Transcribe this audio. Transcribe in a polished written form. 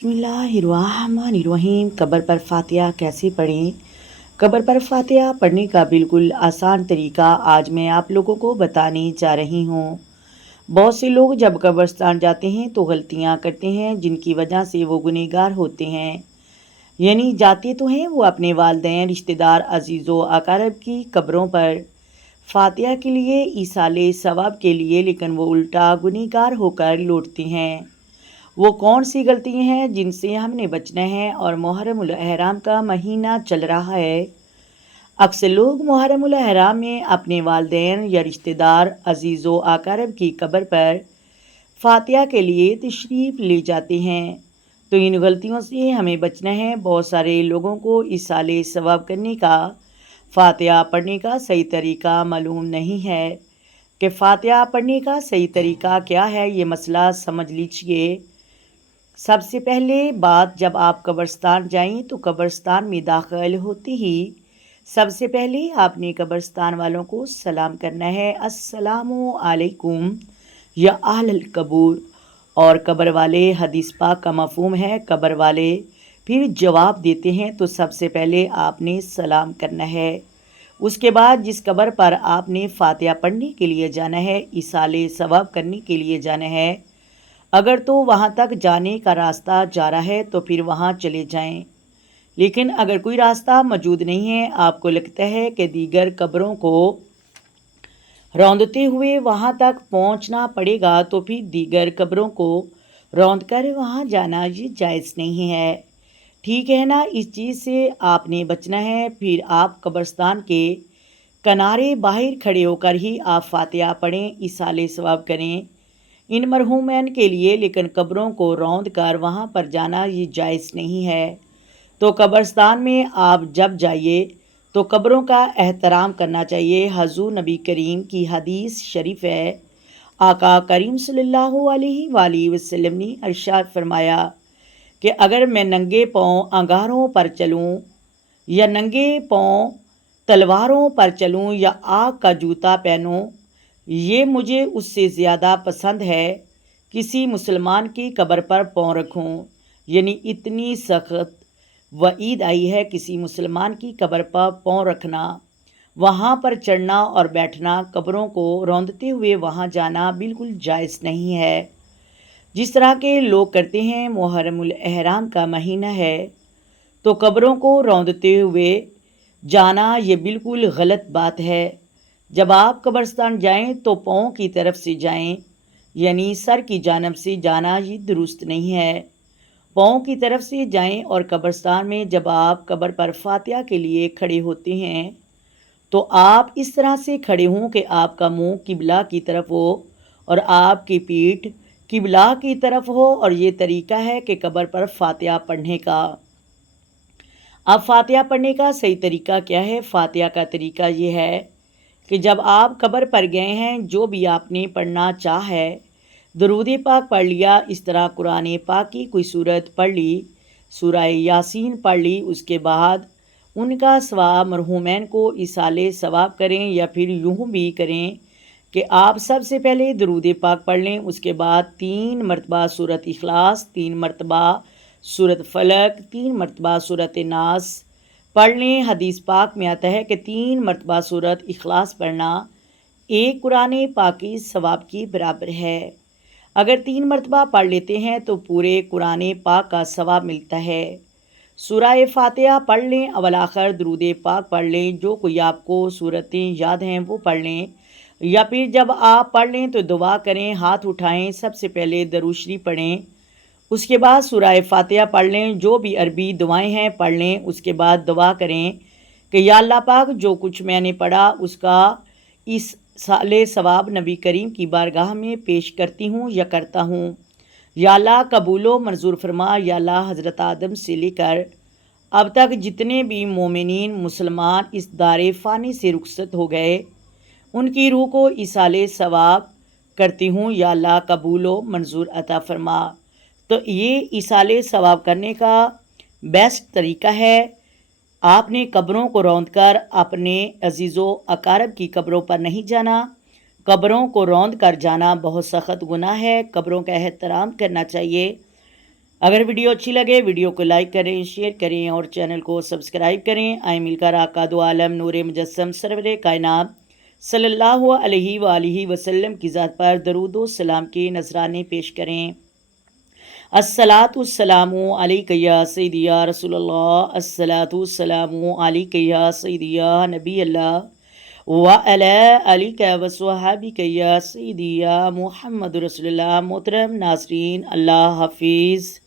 बिस्मिल्लाहिर्रहमानिर्रहीम। कब्र पर फातिहा कैसे पढ़ें? कब्र पर फातिहा पढ़ने का बिल्कुल आसान तरीका आज मैं आप लोगों को बताने जा रही हूँ। बहुत से लोग जब कब्रिस्तान जाते हैं तो गलतियाँ करते हैं जिनकी वजह से वो गुनहगार होते हैं। यानी जाते तो हैं वो अपने वालिदैन, रिश्तेदार, अजीज़ों अकारब की कब्रों पर फातिहा के लिए, ईसाले सवाब के लिए, लेकिन वो उल्टा गुनहगार होकर लौटते हैं। वो कौन सी गलतियां हैं जिनसे हमने बचना है? और मुहर्रमुल एहराम का महीना चल रहा है। अक्सर लोग मुहर्रमुल एहराम में अपने वालिदैन या रिश्तेदार, अजीज़ो अकारब की कब्र पर फातिहा के लिए तशरीफ़ ले जाते हैं। तो इन गलतियों से हमें बचना है। बहुत सारे लोगों को इस साले सवाब करने का, फातिहा पढ़ने का सही तरीका मालूम नहीं है कि फातिहा पढ़ने का सही तरीका क्या है। ये मसला समझ लीजिए। सबसे पहले बात, जब आप कब्रिस्तान जाएं तो कब्रिस्तान में दाखिल होते ही सबसे पहले आपने कब्रिस्तान वालों को सलाम करना है, अस्सलामु अलैकुम या अहलल कबूर। और कब्र वाले, हदीस पाक का मफहूम है, कब्र वाले फिर जवाब देते हैं तो सबसे पहले आपने सलाम करना है। उसके बाद जिस कब्र पर आपने फातिहा पढ़ने के लिए जाना है, इसाले सवाब करने के लिए जाना है, अगर तो वहाँ तक जाने का रास्ता जा रहा है तो फिर वहाँ चले जाएं। लेकिन अगर कोई रास्ता मौजूद नहीं है, आपको लगता है कि दीगर कब्रों को रौंदते हुए वहाँ तक पहुँचना पड़ेगा, तो फिर दीगर कब्रों को रौंद कर वहाँ जाना ये जायज़ नहीं है। ठीक है ना? इस चीज़ से आपने बचना है। फिर आप कब्रिस्तान के किनारे बाहर खड़े होकर ही आप फातिहा पढ़ें, इसाले सवाब करें इन मरहूमैन के लिए। लेकिन कब्रों को रौंद कर वहाँ पर जाना ये जायज़ नहीं है। तो कब्रिस्तान में आप जब जाइए तो कब्रों का एहतराम करना चाहिए। हज़ूर नबी करीम की हदीस शरीफ है, आका करीम सल्लल्लाहु अलैहि वसल्लम ने इरशाद फरमाया कि अगर मैं नंगे पाँव अंगारों पर चलूँ या नंगे पाँव तलवारों पर चलूँ या आग का जूता पहनूँ, ये मुझे उससे ज़्यादा पसंद है किसी मुसलमान की कब्र पर पाँव रखूँ। यानी इतनी सख्त वईद आई है किसी मुसलमान की कब्र पर पाँव रखना, वहाँ पर चढ़ना और बैठना, कब्रों को रौंदते हुए वहाँ जाना बिल्कुल जायज़ नहीं है। जिस तरह के लोग करते हैं, मुहर्रमुल एहराम का महीना है तो कब्रों को रौंदते हुए जाना ये बिल्कुल गलत बात है। जब आप कब्रिस्तान जाएं तो पाँव की तरफ से जाएं, यानी सर की जानब से जाना ये दुरुस्त नहीं है। पाँव की तरफ से जाएं। और कब्रिस्तान में जब आप कब्र पर फातिहा के लिए खड़े होते हैं तो आप इस तरह से खड़े हों कि आपका मुंह किबला की तरफ हो और आपकी पीठ किबला की तरफ हो। और ये तरीका है कि कब्र पर फातिहा पढ़ने का। अब फातिहा पढ़ने का सही तरीका क्या है? फातिहा का तरीका ये है कि जब आप कब्र पर गए हैं, जो भी आपने पढ़ना चाह है, दरूद पाक पढ़ लिया, इस तरह कुरान पाक की कोई सूरत पढ़ ली, सूरह यासीन पढ़ ली, उसके बाद उनका सवाब मरहूमैन को इसाले सवाब करें। या फिर यूँ भी करें कि आप सबसे पहले दरूद पाक पढ़ लें, उसके बाद 3 मरतबा सूरत इखलास, 3 मरतबा सूरत फलक, 3 मरतबा सूरत नास पढ़ लें। हदीस पाक में आता है कि 3 मरतबा सूरत इखलास पढ़ना एक कुरान पाक की सवाब के बराबर है। अगर 3 मरतबा पढ़ लेते हैं तो पूरे कुरान पाक का सवाब मिलता है। सूरह फातिहा पढ़ लें, अवल आखिर दरूद पाक पढ़ लें, जो कोई आपको सूरतें याद हैं वो पढ़ लें। या फिर जब आप पढ़ लें तो दुआ करें, हाथ उठाएं, सबसे पहले दरूद शरीफ पढ़ें, उसके बाद सूरह फातिहा पढ़ लें, जो भी अरबी दुआएं हैं पढ़ लें। उसके बाद दुआ करें कि या अल्लाह पाक, जो कुछ मैंने पढ़ा उसका इस साले सवाब नबी करीम की बारगाह में पेश करती हूँ या करता हूँ। या अल्लाह कबूलो मंजूर फरमा। या अल्लाह हज़रत आदम से लेकर अब तक जितने भी मोमिनीन मुसलमान इस दारे फ़ानी से रुखसत हो गए, उनकी रूह को इसाले सवाब करती हूँ। या अल्लाह कबूलो मंजूर अता फरमा। तो ये इसाले सवाब करने का बेस्ट तरीका है। आपने कब्रों को रौंद कर अपने अजीज़ों अकारब की कब्रों पर नहीं जाना। कब्रों को रौंद कर जाना बहुत सख्त गुनाह है। कब्रों का एहतराम करना चाहिए। اگر ویڈیو اچھی لگے ویڈیو کو لائک کریں، شیئر کریں اور چینل کو سبسکرائب کریں۔ آئیں مل کر آقا دو عالم نور مجسم سرور کائنات صلی اللہ علیہ وآلہ وسلم کی ذات پر درود و سلام کے نذرانے پیش کریں۔ الصلاۃ والسلام علیک یا سیدی یا رسول اللہ، الصلاۃ والسلام علیک یا سیدی یا نبی اللہ وعلی آلک وصحابک یا سیدی یا محمد رسول اللہ۔ محترم ناظرین، اللہ حافظ۔